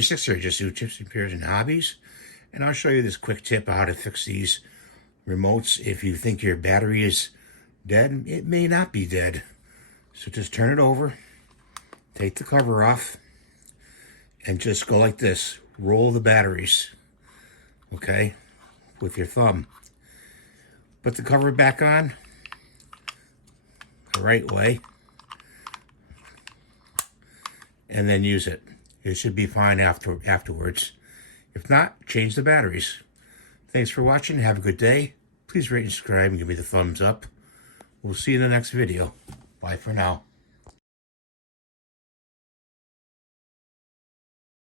96 here, just do tips, repairs, and hobbies. And I'll show you this quick tip how to fix these remotes. If you think your battery is dead, it may not be dead. So just turn it over, take the cover off, and just go like this. Roll the batteries, okay, with your thumb. Put the cover back on the right way, and then use it. It should be fine afterwards. If not, change the batteries. Thanks for watching. Have a good day. Please rate and subscribe and give me the thumbs up. We'll see you in the next video. Bye for now.